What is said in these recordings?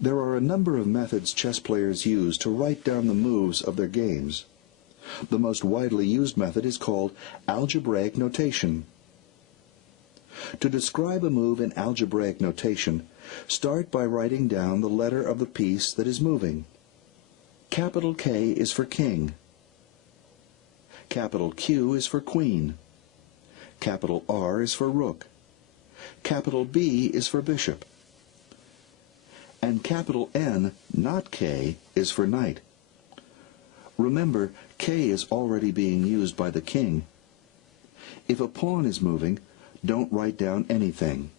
There are a number of methods chess players use to write down the moves of their games. The most widely used method is called algebraic notation. To describe a move in algebraic notation, start by writing down the letter of the piece that is moving. Capital K is for king. Capital Q is for queen. Capital R is for rook. Capital B is for bishop. And capital N, not K, is for knight. Remember, K is already being used by the king. If a pawn is moving, don't write down anything.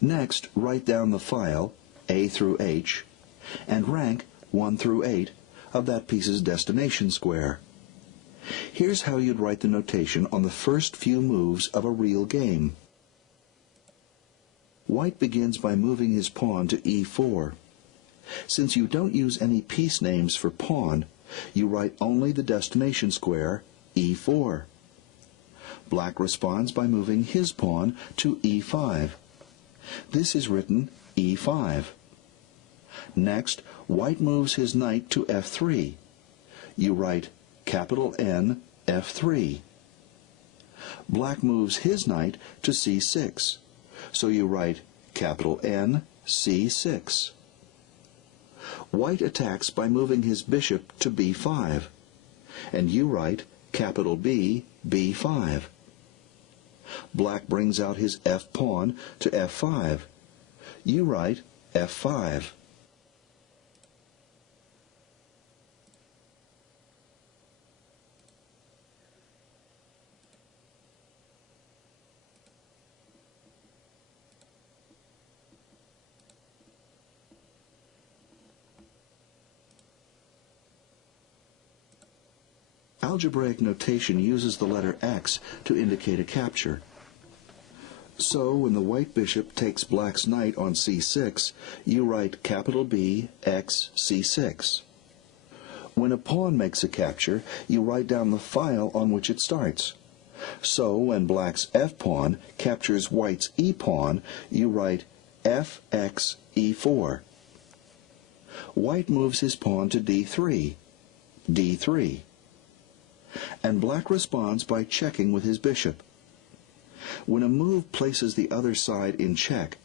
Next, write down the file, A through H, and rank 1 through 8 of that piece's destination square. Here's how you'd write the notation on the first few moves of a real game. White begins by moving his pawn to E4. Since you don't use any piece names for pawn, you write only the destination square, E4. Black responds by moving his pawn to E5. This is written E5. Next, White moves his knight to F3. You write capital N, F3. Black moves his knight to C6. So you write capital N, C6. White attacks by moving his bishop to B5, and you write capital B, B5. Black brings out his F pawn to F5. You write F5. Algebraic notation uses the letter X to indicate a capture. So, when the white bishop takes black's knight on C6, you write capital B, X, C6. When a pawn makes a capture, you write down the file on which it starts. So, when black's F pawn captures white's E pawn, you write FX, E4. White moves his pawn to D3, D3. And black responds by checking with his bishop. When a move places the other side in check,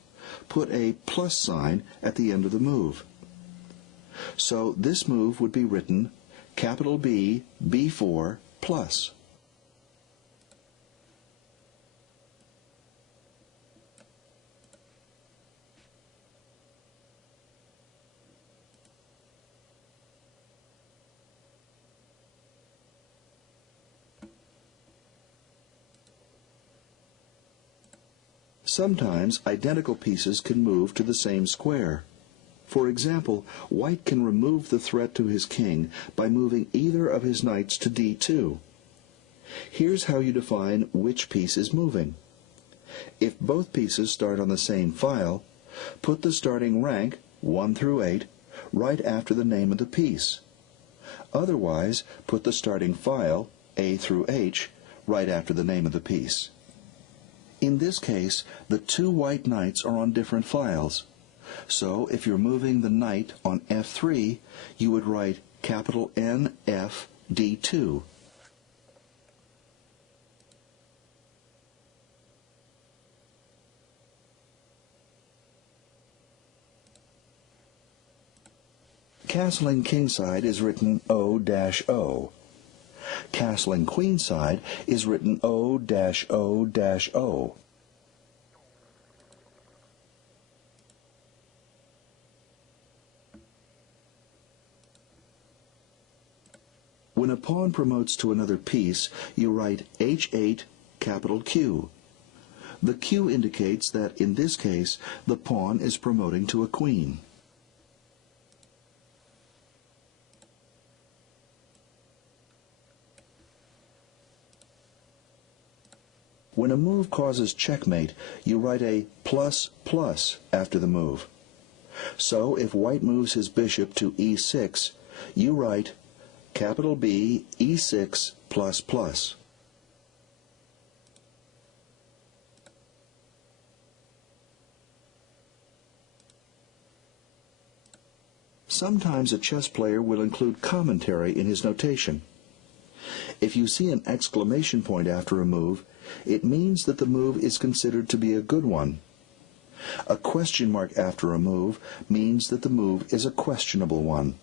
put a plus sign at the end of the move. So this move would be written capital B, B4 plus. Sometimes identical pieces can move to the same square. For example, white can remove the threat to his king by moving either of his knights to D2. Here's how you define which piece is moving. If both pieces start on the same file, put the starting rank, 1 through 8, right after the name of the piece. Otherwise, put the starting file, A through H, right after the name of the piece. In this case, the two white knights are on different files. So, if you're moving the knight on F3, you would write capital N, F, D2. Castling kingside is written O-O. Castling queenside is written O-O-O. When a pawn promotes to another piece, you write H8 capital Q. The Q indicates that, in this case, the pawn is promoting to a queen. When a move causes checkmate, you write a plus plus after the move. So, if white moves his bishop to E6, you write capital B, E6 plus plus. Sometimes a chess player will include commentary in his notation. If you see an exclamation point after a move, it means that the move is considered to be a good one. A question mark after a move means that the move is a questionable one.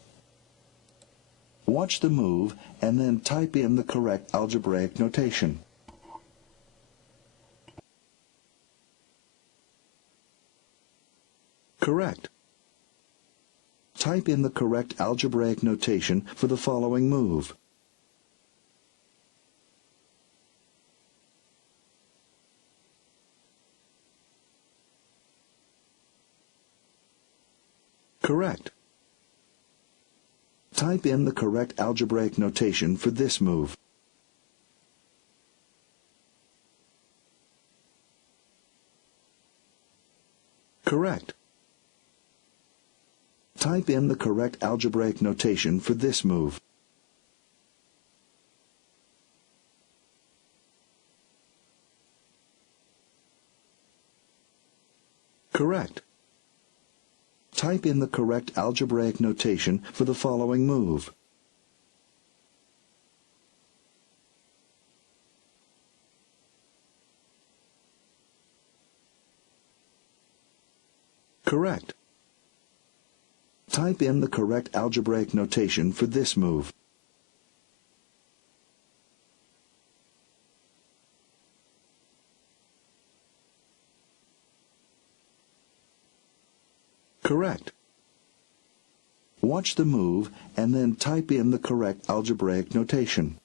Watch the move and then type in the correct algebraic notation. Correct. Type in the correct algebraic notation for the following move. Correct. Type in the correct algebraic notation for this move. Correct. Type in the correct algebraic notation for this move. Correct. Type in the correct algebraic notation for the following move. Correct. Type in the correct algebraic notation for this move. Correct. Watch the move and then type in the correct algebraic notation.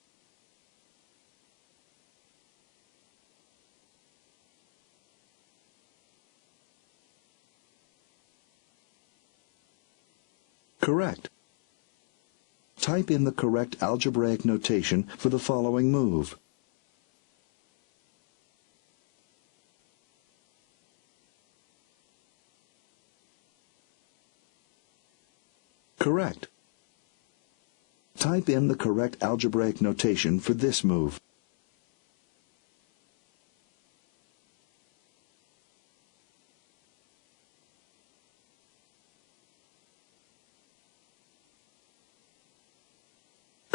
Correct. Type in the correct algebraic notation for the following move. Correct. Type in the correct algebraic notation for this move.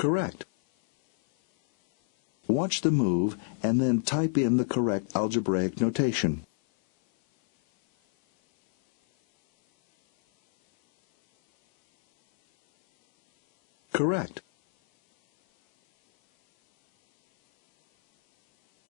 Correct. Watch the move and then type in the correct algebraic notation. Correct.